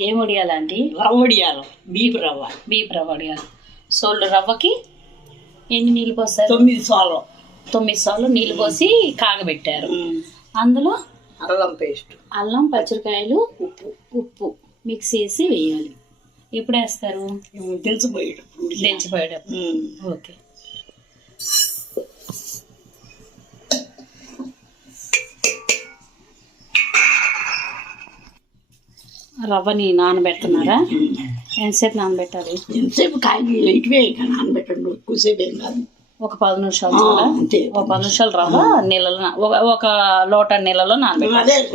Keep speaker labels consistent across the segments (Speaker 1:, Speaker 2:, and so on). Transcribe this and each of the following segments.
Speaker 1: ఏం వడియాలండి
Speaker 2: రవ్వ వడియాలు బీపు రవ్వ.
Speaker 1: బీప్ రవ్వ వడియాలు సోల్డ్ రవ్వకి ఎన్ని నీళ్ళు పోస్తారు?
Speaker 2: తొమ్మిది సోలం
Speaker 1: తొమ్మిది సార్లు నీళ్ళు పోసి కాగబెట్టారు. అందులో
Speaker 2: అల్లం పేస్ట్.
Speaker 1: అల్లం పచ్చిమిరకాయలు ఉప్పు. ఉప్పు మిక్స్ చేసి వేయాలి. ఎప్పుడు వేస్తారు? దించిపోయేటప్పుడు
Speaker 2: ఉమ్.
Speaker 1: ఓకే. రవ్వని నానబెడుతున్నారా? ఎంతసేపు నానబెట్టాలి?
Speaker 2: ఎంతసేపు కాయలు లైట్వే ఇక నానబెట్టండి ఎక్కువసేపు ఏం కాదు.
Speaker 1: ఒక పది నిమిషాలు
Speaker 2: అంతే.
Speaker 1: ఒక పది నిమిషాలు రవ్వ నీళ్ళలో ఒక లోట నీళ్ళలో నానబెట్టాలి.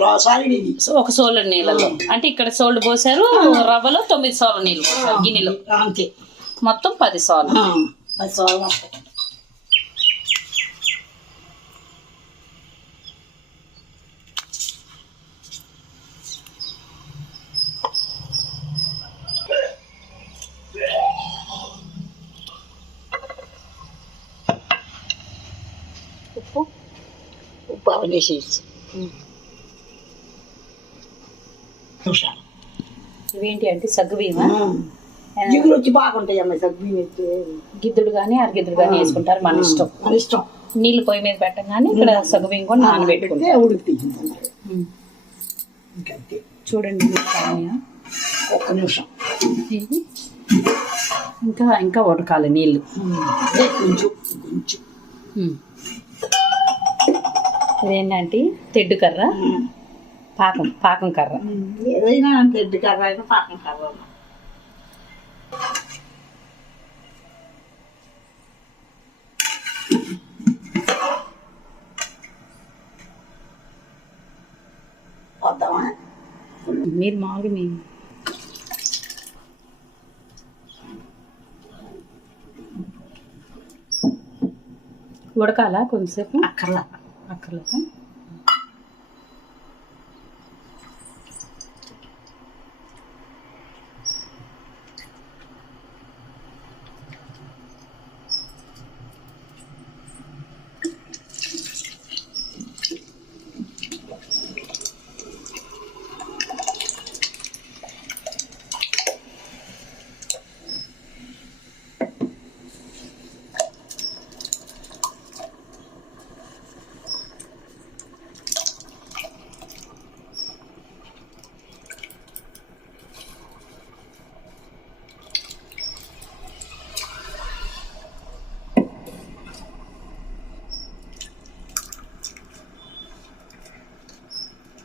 Speaker 1: ఒక సోల్డ్ నీళ్ళలో. అంటే ఇక్కడ సోల్డ్ పోసారు రవ్వలో తొమ్మిది సార్లు నీళ్ళు గిన్నెలో.
Speaker 2: అంతే.
Speaker 1: మొత్తం పది సార్లు
Speaker 2: ఆ, అది సోలం
Speaker 1: ఉప్పు
Speaker 2: ఉప్పు అవనేసేసి నిమిషాలు
Speaker 1: ఇవేంటి అంటే సగ్గు బియ్యమా
Speaker 2: జిగురు వచ్చి బాగుంటాయి అమ్మాయి సగ్గు ఎత్తే
Speaker 1: గిద్దుడు కానీ అరగిద్దుడు కానీ వేసుకుంటారు మన ఇష్టం.
Speaker 2: మన ఇష్టం.
Speaker 1: నీళ్ళు పొయ్యి మీద పెట్టగానే ఇక్కడ సగ్గు బియ్యం కూడా ఉమ్.
Speaker 2: ఇంకంతే
Speaker 1: చూడండి?
Speaker 2: ఒక్క నిమిషం.
Speaker 1: ఇంకా ఇంకా ఉడకాలి నీళ్ళు.
Speaker 2: కొంచెం కొంచెం.
Speaker 1: ఇదేంటంటే తెడ్డు కర్ర పాకం పాకం కర్ర.
Speaker 2: ఏదైనా అంతే ఎడ్డు కర్ర అయినా పాకం కర్ర
Speaker 1: మీరు మామూలుగా మీ ఉడకాలా కొంతసేపు?
Speaker 2: అక్కర్లా.
Speaker 1: कर लेते हैं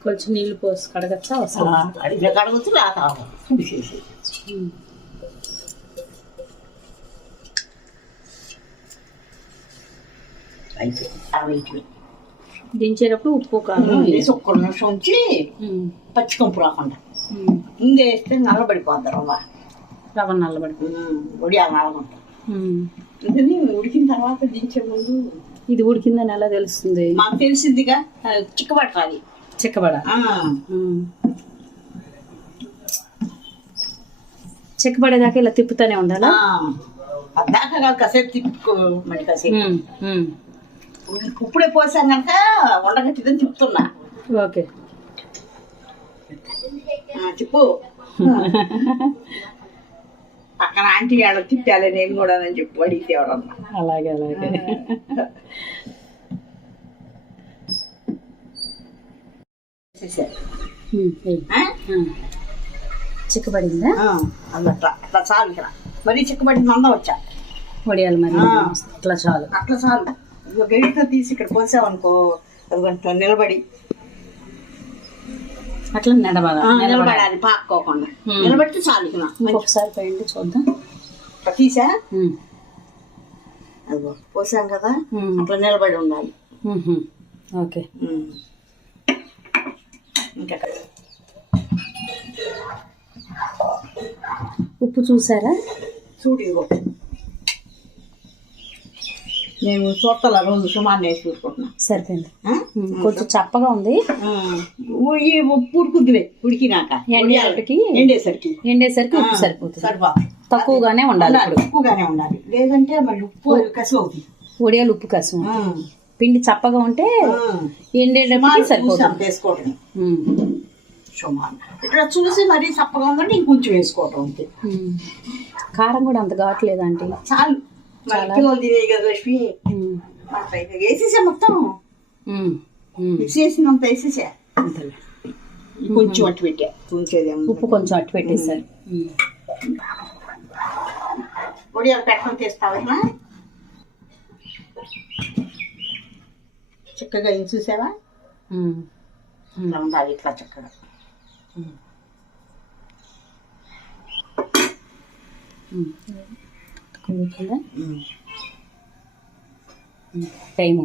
Speaker 1: కొంచెం నీళ్ళు పోసి కడగచ్చా?
Speaker 2: అరవై
Speaker 1: దించేటప్పుడు ఉప్పు కారం
Speaker 2: వేసి ఒక్క నిమిషం ఉంచి
Speaker 1: ఉమ్.
Speaker 2: పచ్చి కంపు రాకుండా. ముందే వేస్తే నల్లబడిపోద్ది రవ్వ.
Speaker 1: రవ్వ నల్లబడి
Speaker 2: ఉడియాలు నల్లగుంటాయి
Speaker 1: ఉమ్.
Speaker 2: ఇది ఉడికిన తర్వాత దించే ముందు
Speaker 1: ఇది ఉడికిందని ఎలా తెలుస్తుంది?
Speaker 2: మాకు తెలిసిందిగా చిక్కబట్టాలి
Speaker 1: చిక్కబడ. చిక్కబడేదాకా ఇలా తిప్పుతూనే ఉండాలా?
Speaker 2: కాదు కాసేపు తిప్పుకో మరి కాసేపు. ఇప్పుడే పోసాం కనుక వండగట్టిదని తిప్పుతున్నా.
Speaker 1: ఓకే.
Speaker 2: చెప్పు పక్కన ఆంటీ ఆడ తిప్పాలి నేను కూడా అని చెప్పు అడిగితే ఎవరన్నా.
Speaker 1: అలాగే అలాగే.
Speaker 2: చేశారు.
Speaker 1: చిక్కబడిందా?
Speaker 2: అది అట్లా చాలు ఇక్కడ. మరీ చిక్కబడి మందం వచ్చా?
Speaker 1: వడియాలి మరి. అట్లా చాలు.
Speaker 2: అట్లా చాలు. ఇక గడితో తీసి ఇక్కడ పోసావనుకో అది నిలబడి.
Speaker 1: అట్లా
Speaker 2: ఆ, నిలబడాలి. పాక్కోకుండా. నిలబడితే చాలు
Speaker 1: ఒకసారి పోయండి చూద్దాం.
Speaker 2: తీసా. అదిగో పోసాం కదా. అట్లా నిలబడి ఉండాలి.
Speaker 1: ఓకే.
Speaker 2: ఇంకా
Speaker 1: ఉప్పు చూసారా?
Speaker 2: చూడు ఇదిగో నేను చూస్తాల రోజు సుమారు వేసి చూసుకుంటున్నా
Speaker 1: సరిపోయింది. కొంచెం చప్పగా ఉంది.
Speaker 2: ఈ ఉప్పు ఉడుకుద్దిలే ఉడికినాక.
Speaker 1: ఎండేసరికి
Speaker 2: ఎండేసరికి.
Speaker 1: ఎండేసరికి ఉప్పు సరిపోతుంది.
Speaker 2: సరిపోతుంది.
Speaker 1: తక్కువగానే ఉండాలి
Speaker 2: ఉప్పుగానే ఉండాలి. లేదంటే మళ్ళీ ఉప్పు కసి అవుతుంది.
Speaker 1: వడియాలు ఉప్పు కసం
Speaker 2: ఆ.
Speaker 1: పిండి చప్పగా ఉంటే
Speaker 2: చూసి
Speaker 1: సరిపోతుంది
Speaker 2: ఇట్లా చూసి మరీ చప్పగా ఉందంటే ఇంకొంచెం వేసుకోవటం అంతే.
Speaker 1: కారం కూడా అంత ఘాట్లేదు ఆంటీ.
Speaker 2: చాలు. తినే కదా లక్ష్మి. వేసేసా మొత్తం. మిక్స్ చేసినంత వేసేసా. కొంచెం అట్టు పెట్టా.
Speaker 1: ఉప్పు కొంచెం అట్టు పెట్టేశారు.
Speaker 2: ఒడియాలు పెట్టడం తీస్తావా చక్కగా ఏం చూసావా. ఇట్లా ఉండాలి ఇట్లా చక్కగా.
Speaker 1: టైము.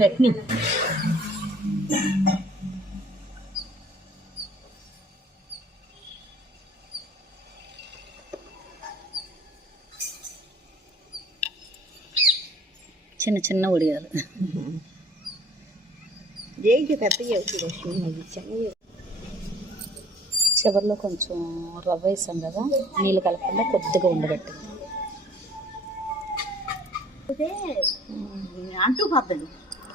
Speaker 2: చట్నీ
Speaker 1: చిన్న చిన్న ఉడియాలు చివరిలో కొంచెం రవ్వ వేసాం కదా నీళ్ళు కలపకుండా కొద్దిగా ఉండబెట్టింది
Speaker 2: అంటూ పద్ధతి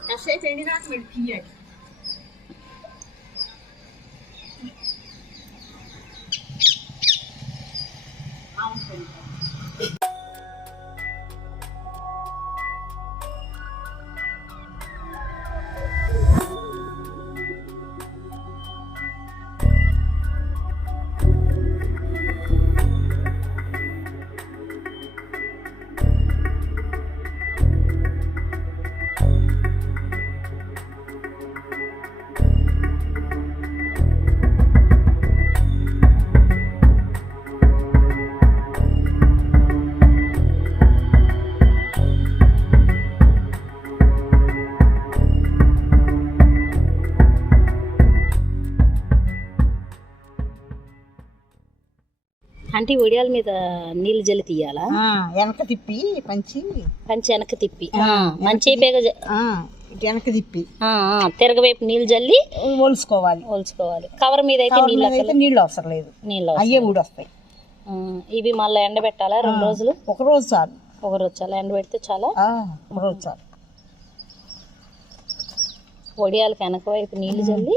Speaker 2: కాసేపు ఎండినాక వెళ్ళి తీయాలి
Speaker 1: అంటే ఈ ఉడియాల మీద నీళ్ళు జల్లి తీయాలా?
Speaker 2: వెనక తిప్పి పంచి.
Speaker 1: పంచి వెనక్కి తిప్పి. మంచి బేగ
Speaker 2: వెనక తిప్పి.
Speaker 1: తిరగవైపు నీళ్ళు జల్లి
Speaker 2: ఒలుసుకోవాలి.
Speaker 1: ఒలుచుకోవాలి కవర్ మీద అయితే నీళ్ళు
Speaker 2: అయితే నీళ్ళు అవసరం లేదు.
Speaker 1: నీళ్ళు
Speaker 2: అయ్యే ఊడి వస్తాయి.
Speaker 1: ఇవి మళ్ళీ ఎండబెట్టాలా రెండు రోజులు?
Speaker 2: ఒక రోజు చాలు.
Speaker 1: ఒక రోజు చాలా. ఎండబెడితే చాలా?
Speaker 2: ఒక రోజు చాలు.
Speaker 1: వడియాలకి వెనక వైపు నీళ్ళు జల్లి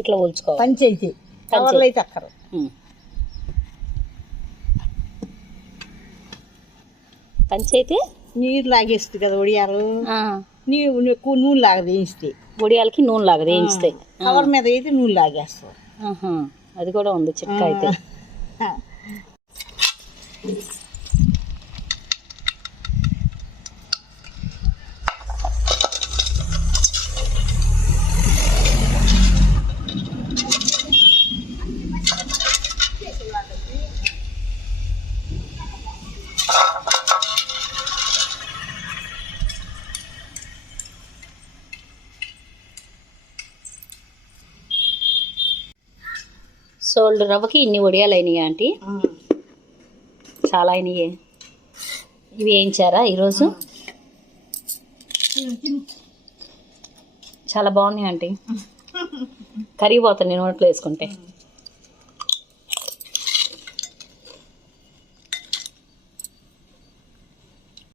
Speaker 1: ఇట్లా ఒలుచుకోవాలి.
Speaker 2: పంచి అయితే. కవర్లు అయితే అక్కరు.
Speaker 1: ఉమ్. పంచి అయితే
Speaker 2: నీరు లాగేస్తుంది కదా ఒడియాలు. నీవు ఎక్కువ నూనె లాగదు వేయిస్తే
Speaker 1: వడియాలకి నూనె లాగదు వేయిస్తాయి
Speaker 2: కవర్ మీద అయితే నూనె లాగేస్తుంది
Speaker 1: ఆహా, అది కూడా ఉంది చిక్క అయితే. సోల్డ్ రవ్వకి ఇన్ని వడియాలు అయినాయి ఆంటీ. చాలా అయినాయి. ఇవి వేయించారా ఈరోజు? చాలా బాగున్నాయి ఆంటీ. కరిగిపోతాయి నేను నోట్లో వేసుకుంటే